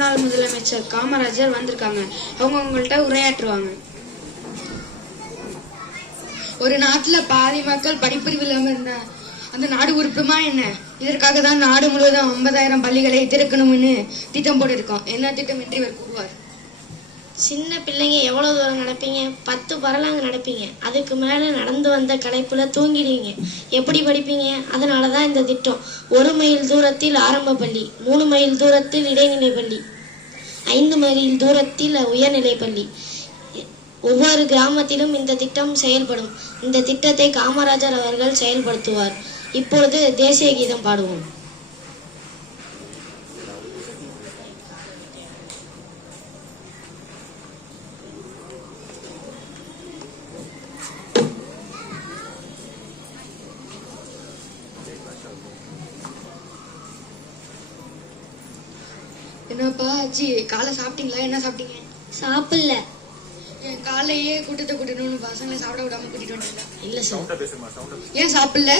முன்னாள் முதலமைச்சர் காமராஜர் வந்திருக்காங்க. அவங்க உங்கள்கிட்ட உரையாற்றுவாங்க. ஒரு நாட்டுல பாதி மக்கள் படிப்பறிவு இல்லாம இருந்தா அந்த நாடு உறுப்புமா என்ன? இதற்காக தான் நாடு முழுவதும் 50,000 பள்ளிகளை திறக்கணும்னு திட்டம் போட்டு இருக்கோம். என்ன திட்டம் என்று இவர் கூறுவார். சின்ன பிள்ளைங்க எவ்வளவு தூரம் நடப்பீங்க? 10 பரலாங்க நடப்பீங்க. அதுக்கு மேல நடந்து வந்த களைப்புல தூங்கிடுவீங்க. எப்படி படிப்பீங்க? அதனாலதான் இந்த திட்டம். 1 மைல் தூரத்தில் ஆரம்ப பள்ளி, 3 மைல் தூரத்தில் இடைநிலை பள்ளி, 5 மைல் தூரத்தில் உயர்நிலை பள்ளி. ஒவ்வொரு கிராமத்திலும் இந்த திட்டம் செயல்படும். இந்த திட்டத்தை காமராஜர் அவர்கள் செயல்படுத்துவார். இப்பொழுது தேசிய கீதம் பாடுவோம். என்னப்பா ஆச்சு? காலை சாப்பிட்டீங்களா? என்ன சாப்பிட்டீங்க? சாப்பிடல. காலையே கூட்டத்தை கூட்டணும்னு பசங்களை சாப்பிட விடாம கூட்டிட்டு வந்துட்டீங்களா? இல்ல சார். ஏன் சாப்பிடல?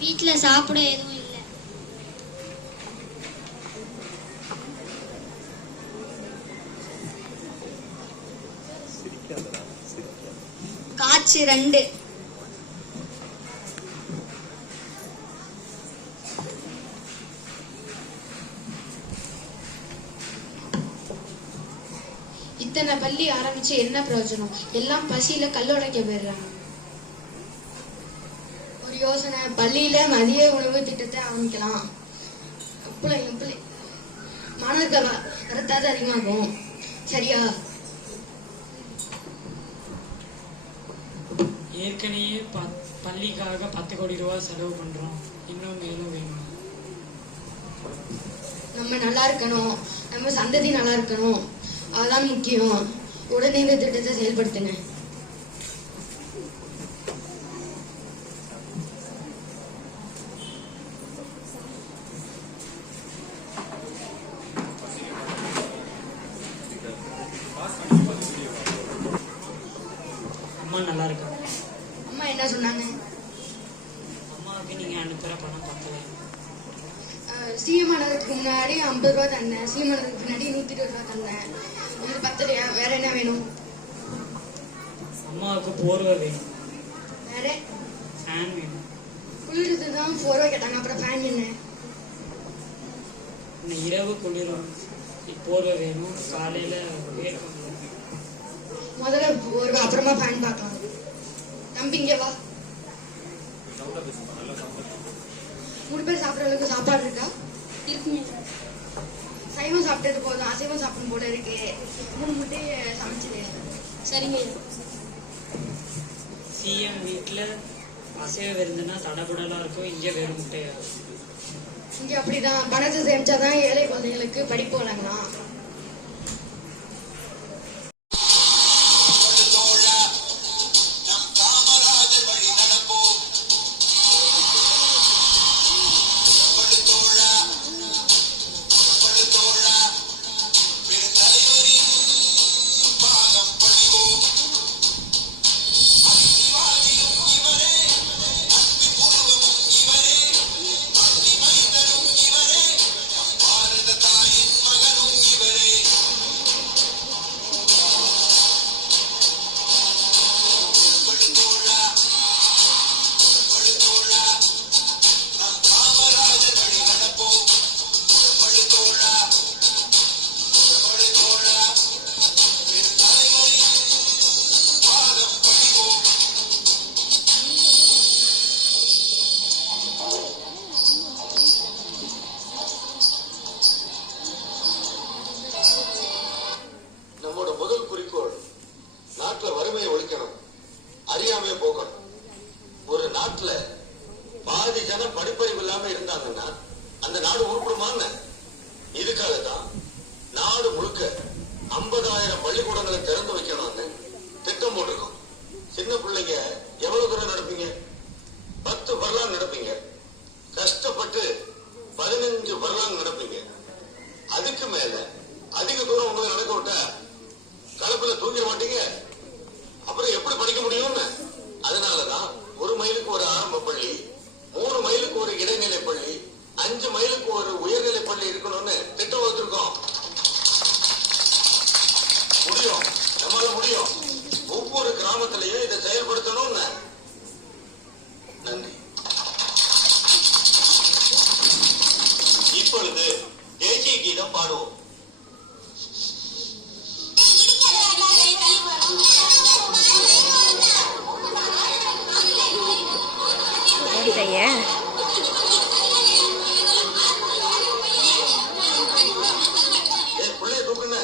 வீட்டுல சாப்பிட எதுவும் இல்ல. காட்சி 2. இத்தனை பள்ளி ஆரம்பிச்சு என்ன பிரயோஜனம்? எல்லாம் பசியில கல்லுடைக்க போயிடுறாங்க. ஒரு யோசனை, பள்ளியில மதிய உணவு திட்டத்தை ஆரம்பிக்கலாம். மாணவர்கள் வரத்தாது அதிகமாகும். சரியா? ஏற்கனவே பள்ளிக்காக 10 கோடி ரூபாய் செலவு பண்றோம். இன்னும் மேலும் வேணும். நம்ம நல்லா இருக்கணும், நம்ம சந்ததி நல்லா இருக்கணும், அதான் முக்கியம். உடனே இந்த திட்டத்தை செயல்படுத்துங்க. அம்மா நல்லா இருக்காங்க. அம்மா என்ன சொன்னாங்க? அம்மாவுக்கு நீங்க அனுப்புற பணம் பத்தல. சிஎம் ஆனதுக்கு முன்னாடி 50 ரூபா தந்தேன். சிஎம் ஆனதுக்கு முன்னாடி 120 ரூபா தந்தேன். இது பத்தலையா? வேற என்ன வேணும்? அம்மாவுக்கு போர்வை வேணும். வேற? ஃபேன் வேணும். குளிர்தான் போர்வை கேட்டாங்க, அப்புறம் ஃபேன் என்ன? இரவு குளிரும் போர்வை வேணும். காலையில வேர்க்கும். முதல்ல போர்வை, அப்புறமா ஃபேன் பார்க்கலாம். தம்பி இங்க வா. 3 பேர் சாப்பிட்ற அளவுக்கு சாப்பாடு இருக்கா? இருக்குங்க. சைவம் சாப்பிட்டது போதும், அசைவம் சாப்பிடும் போல இருக்கு. 3 முட்டையை சமைச்சது. சரிங்க. சிஎம் வீட்டுல அசைவ விருந்துனா தடபுடலா இருக்கும். இங்க வெறும் முட்டையா? இங்க அப்படிதான். பணத்தை சேமிச்சாதான் ஏழை குழந்தைங்களுக்கு படிப்பு வழங்கலாம். பாதி ஜனம் படிப்பறிவு இல்லாம இருந்தாங்கன்னா அந்த நாடு உருப்படுமான்னு இதுக்காகத்தான் நாடு முழுக்க 50,000 பள்ளிக்கூடங்களை திறந்து வைக்கணும்னு திட்டம் போட்டிருக்கோம். சின்ன பிள்ளைங்க எவ்வளவு தூரம் நடப்பீங்க? 10 பர்லாங் நடப்பீங்க. கஷ்டப்பட்டு 15 பர்லாங் நடப்பீங்க. அதுக்கு மேல அதிக தூரம் உங்களை நடக்க விட்டா களத்துல தூங்கிட மாட்டீங்க. அப்புறம் எப்படி படிக்க முடியும்னு. அதனாலதான் 1 மைலுக்கு ஒரு ஆரம்ப பள்ளி, 3 மைலுக்கு ஒரு இடைநிலை பள்ளி, 5 மைலுக்கு ஒரு உயர்நிலை பள்ளி இருக்கணும்னு திட்டம் வச்சிருக்கோம். முடியும், நம்மளால முடியும். ஒவ்வொரு கிராமத்திலையும் இதை செயல்படுத்தணும்னு. நன்றி. இப்பொழுது தேசிய கீதம் பாடுவோம். பிள்ளைய தூக்குன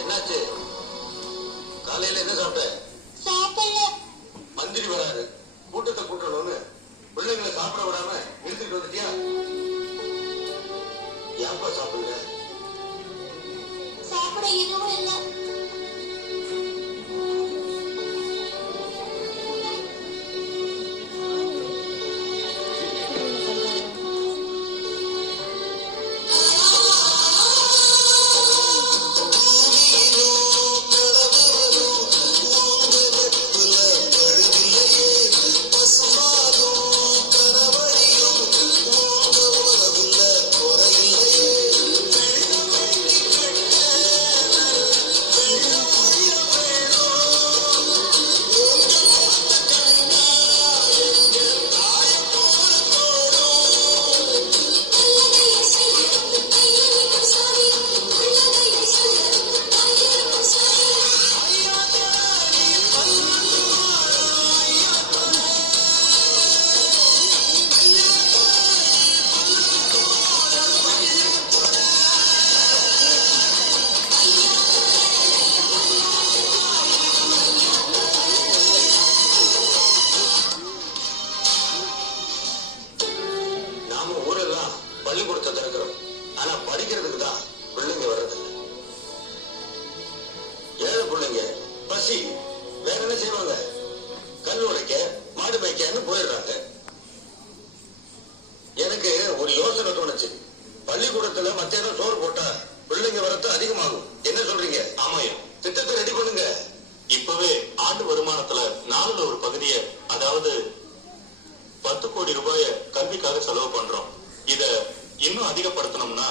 என்னாச்சு? காலையில என்ன சாப்பிட்ட? மந்திரி வராரு, கூட்டத்தை கூட்டணும்னு பிள்ளைங்களை சாப்பிட விடாம நிறுத்திட்டு வந்துட்டியா? ஏன்பா சாப்பிடுங்க? சாப்பிட எதுவும் இல்லை. பள்ளிக்கூடத்தை திறக்கிறோம். ஆனா படிக்கிறதுக்கு தான் பிள்ளைங்க வர்றதில்லை. ஏழை பிள்ளைங்க பசி வேற என்ன செய்வாங்க? கல் உடைக்க, மாடு மேய்க்கன்னு போயிடுறாங்க. எனக்கு ஒரு யோசனை தோணுச்சு. பள்ளிக்கூடத்துல மத்தியானம் சோறு போட்டா பிள்ளைங்க வரத்து அதிகமாகும். என்ன சொல்றீங்க? ஆமாயா, திட்டத்தை ரெடி பண்ணுங்க. இப்பவே ஆண்டு வருமானத்துல 4ல் ஒரு பகுதியை, அதாவது 10 கோடி ரூபாய கல்விக்காக செலவு பண்றோம். இத இன்னும் அதிகப்படுத்தணும்னா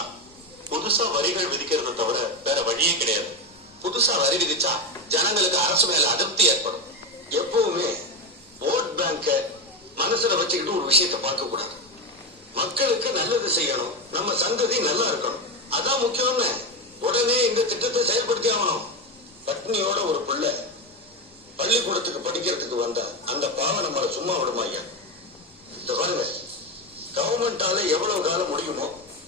புதுசா வரிகள் விதிக்கிறத தவிர வேற வழியே கிடையாது. புதுசா வரி விதிச்சா ஜனங்களுக்கு அரசு மேல அதிருப்தி ஏற்படும். எப்பவுமே ஓட் பேங்க மனசுல வச்சுக்கிட்டு ஒரு விஷயத்தை பார்க்க கூடாது. மக்களுக்கு நல்லது செய்யணும், நம்ம சந்ததி நல்லா இருக்கணும், அதான் முக்கியம்னு உடனே இந்த திட்டத்தை செயல்படுத்தி ஆகணும். பட்னியோட ஒரு பிள்ளை பள்ளிக்கூடத்துக்கு படிக்கிறதுக்கு வந்தா அந்த பாவம் நம்மளை சும்மா விடுமா ஐயா? இந்த பாருங்க, கவர்மெண்டால எவ்வளவு காலம் முடியுமோ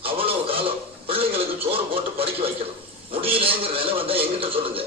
அவ்வளவு காலம் பிள்ளைங்களுக்கு சோறு போட்டு படிக்க வைக்கணும். முடியலங்கிற நிலை வந்தா எங்கிட்ட சொல்லுங்க.